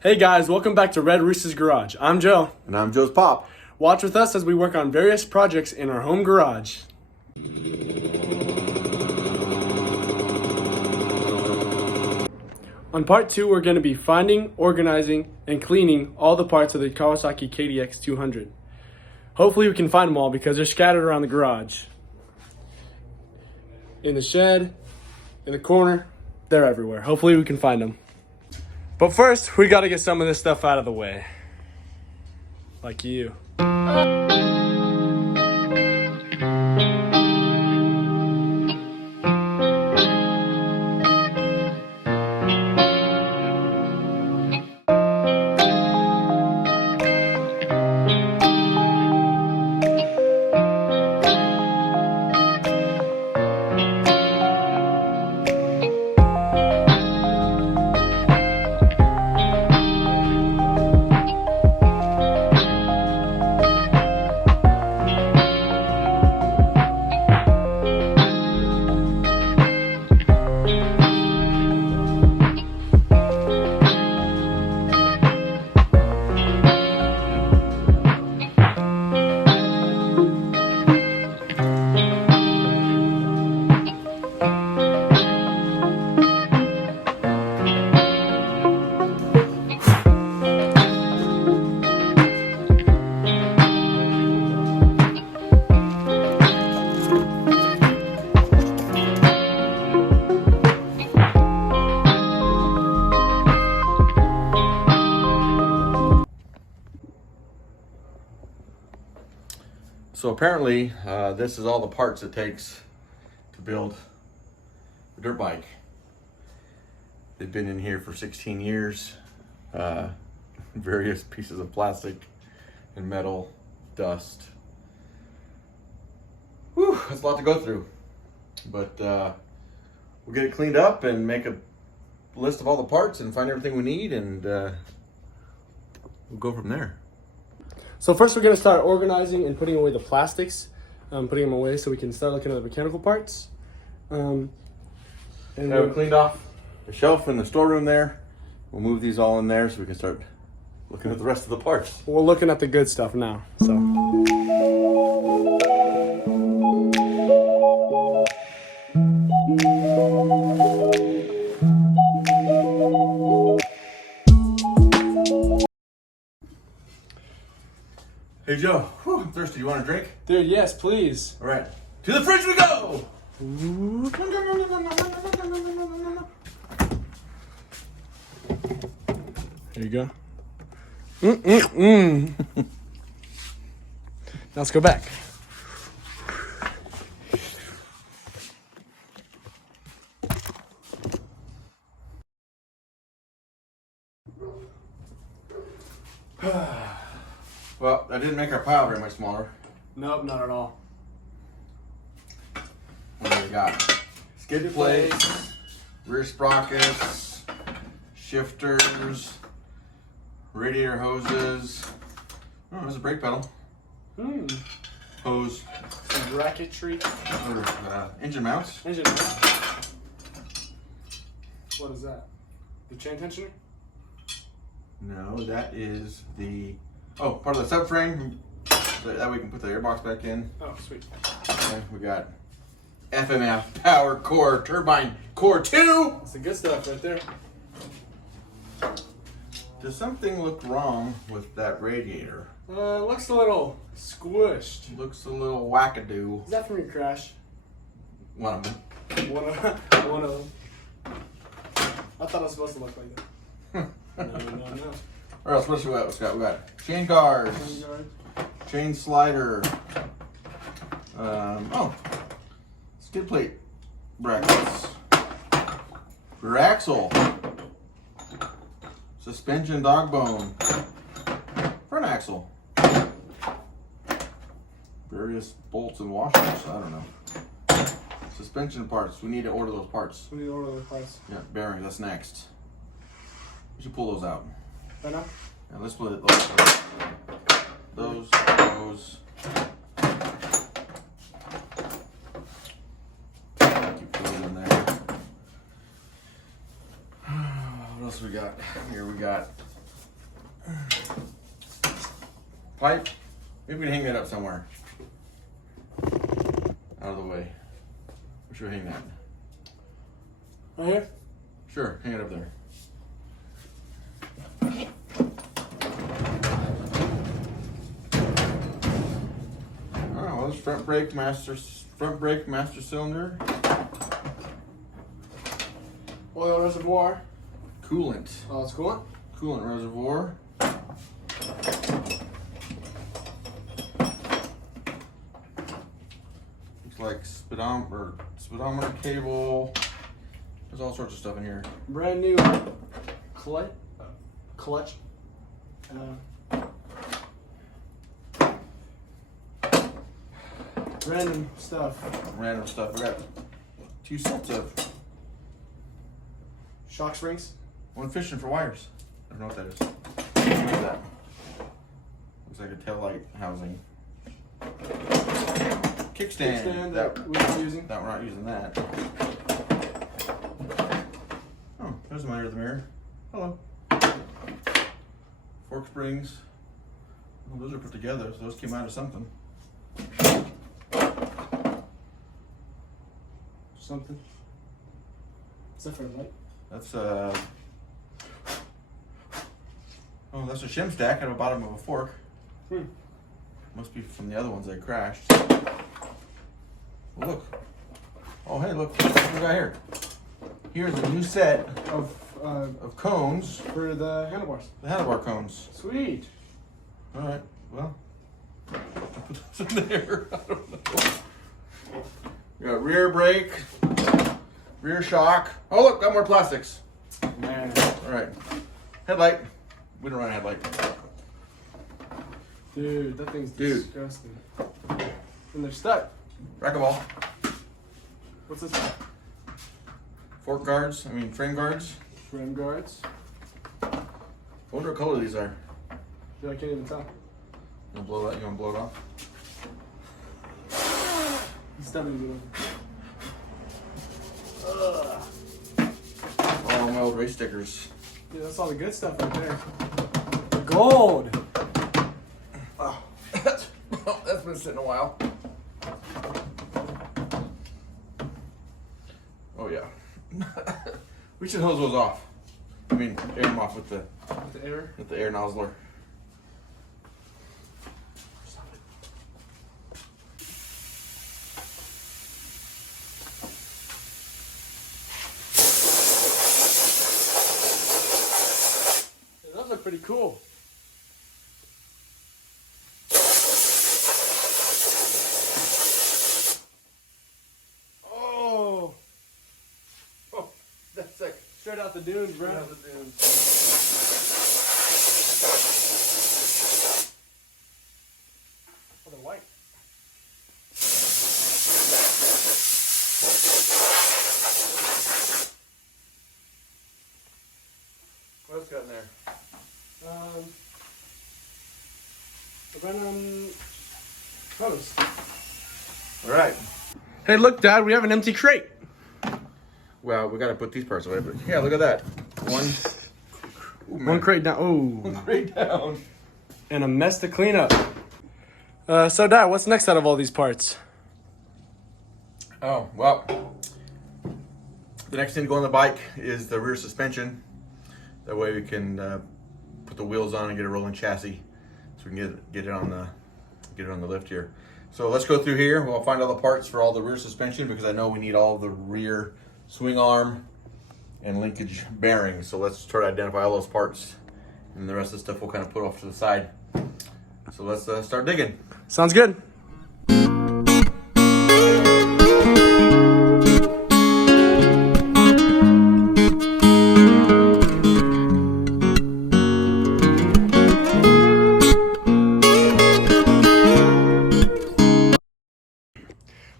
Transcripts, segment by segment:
Hey guys, welcome back to Red Rooster's Garage. I'm Joe. And I'm Joe's Pop. Watch with us as we work on various projects in our home garage. On part 2, we're going to be finding, organizing, and cleaning all the parts of the Kawasaki KDX 200. Hopefully we can find them all because they're scattered around the garage. In the shed, in the corner, they're everywhere. Hopefully we can find them. But first, we got to get some of this stuff out of the way. Like you. So apparently, this is all the parts it takes to build a dirt bike. They've been in here for 16 years. Various pieces of plastic and metal, dust. Whew, that's a lot to go through. But we'll get it cleaned up and make a list of all the parts and find everything we need, and we'll go from there. So first we're going to start organizing and putting away the plastics, putting them away so we can start looking at the mechanical parts. And we cleaned off the shelf in the storeroom there. We'll move these all in there so we can start looking at the rest of the parts. we're looking at the good stuff now. Hey Joe, whew, I'm thirsty. You want a drink? Dude, yes, please. All right, to the fridge we go. There you go. Now let's go back. Well, that didn't make our pile very much smaller. Nope, not at all. What do we got? Skid plates, rear sprockets, shifters, radiator hoses. Oh, there's a brake pedal. Hose. Some bracketry. Engine mounts. Engine mount. What is that? The chain tensioner? No, that is the part of the subframe. That way we can put the airbox back in. Oh, sweet. Okay, we got FMF Power Core Turbine Core 2. That's the good stuff right there. Does something look wrong with that radiator? Looks a little squished. Looks a little wackadoo. Is that from your crash? One of them. One of them. I thought it was supposed to look like that. No. Or else, what else we got? We got chain guards, chain slider, skid plate brackets, rear axle, suspension dog bone, front axle, various bolts and washers. I don't know. Suspension parts. We need to order those parts. We need to order those parts. Yeah, bearings. That's next. We should pull those out. Right now? Yeah, let's split it. Those. Keep those in there. What else we got? Here we got Pipe. Maybe we can hang that up somewhere. Out of the way. Where should we hang that? Right here? Sure, hang it up there. Oh, well, this front brake master cylinder. Oil reservoir. Coolant. Oh, it's coolant. Coolant reservoir. Looks like speedometer cable. There's all sorts of stuff in here. Brand new clutch. Random stuff. Random stuff. I got 2 sets of Shock springs. one fishing for wires. I don't know what that is. What is that? Looks like a tail light housing. Kickstand. that we're not using. That we're not using that. Oh, there's my rear of the mirror. Hello. Fork springs. Well, those are put together, so those came out of something. Something. Is that for a light? That's oh, that's a shim stack at the bottom of a fork. Must be from the other ones that crashed. Well, look. Oh, hey, look. What we got here? Here's a new set Of cones. for the handlebars. The handlebar cones. Sweet. All right. Well, I'll put those in there. I don't know. We got rear brake, rear shock. Oh, look, got more plastics. Man. All right. Headlight. We don't run a headlight. Dude, that thing's Dude. disgusting. And they're stuck. Racquetball. What's this? Fork guards. Frame guards. Frame guards. I wonder what color these are. Dude, I can't even tell. You wanna blow it off? It's definitely good. Oh, my old race stickers. Dude, that's all the good stuff right there. The gold. Oh, that's been sitting a while. Oh yeah. We should hose those off. Air them off with the With the air. air nozzler. Yeah, those look pretty cool. Oh, That's sick. straight out the dunes, bro. Oh, they're white. What else got in there? Venom post. All right. Hey, look, Dad, we have an empty crate. Well, we gotta put these parts away, but yeah, look at that. One Crate down. Oh, One crate down. and a mess to clean up. So, Dad, what's next out of all these parts? Oh, well. The next thing to go on the bike is the rear suspension. That way we can put the wheels on and get a rolling chassis, so we can get it on the lift here. So let's go through here. We'll find all the parts for all the rear suspension, because I know we need all the rear swing arm and linkage bearings. So let's try to identify all those parts, and the rest of the stuff we'll kind of put off to the side. So let's start digging. Sounds good.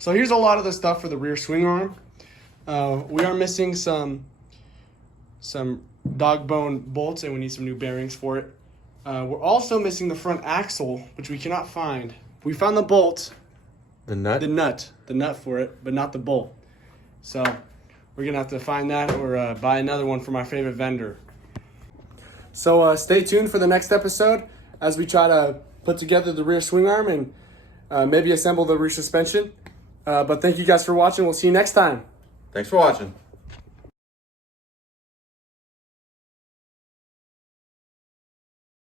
So here's a lot of the stuff for the rear swing arm. We are missing some dog bone bolts, and we need some new bearings for it. We're also missing the front axle, which we cannot find. We found the bolt, The nut? the nut for it, but not the bolt. So we're gonna have to find that or buy another one from our favorite vendor. So stay tuned for the next episode as we try to put together the rear swing arm and maybe assemble the rear suspension. But thank you guys for watching. We'll see you next time. Thanks for watching.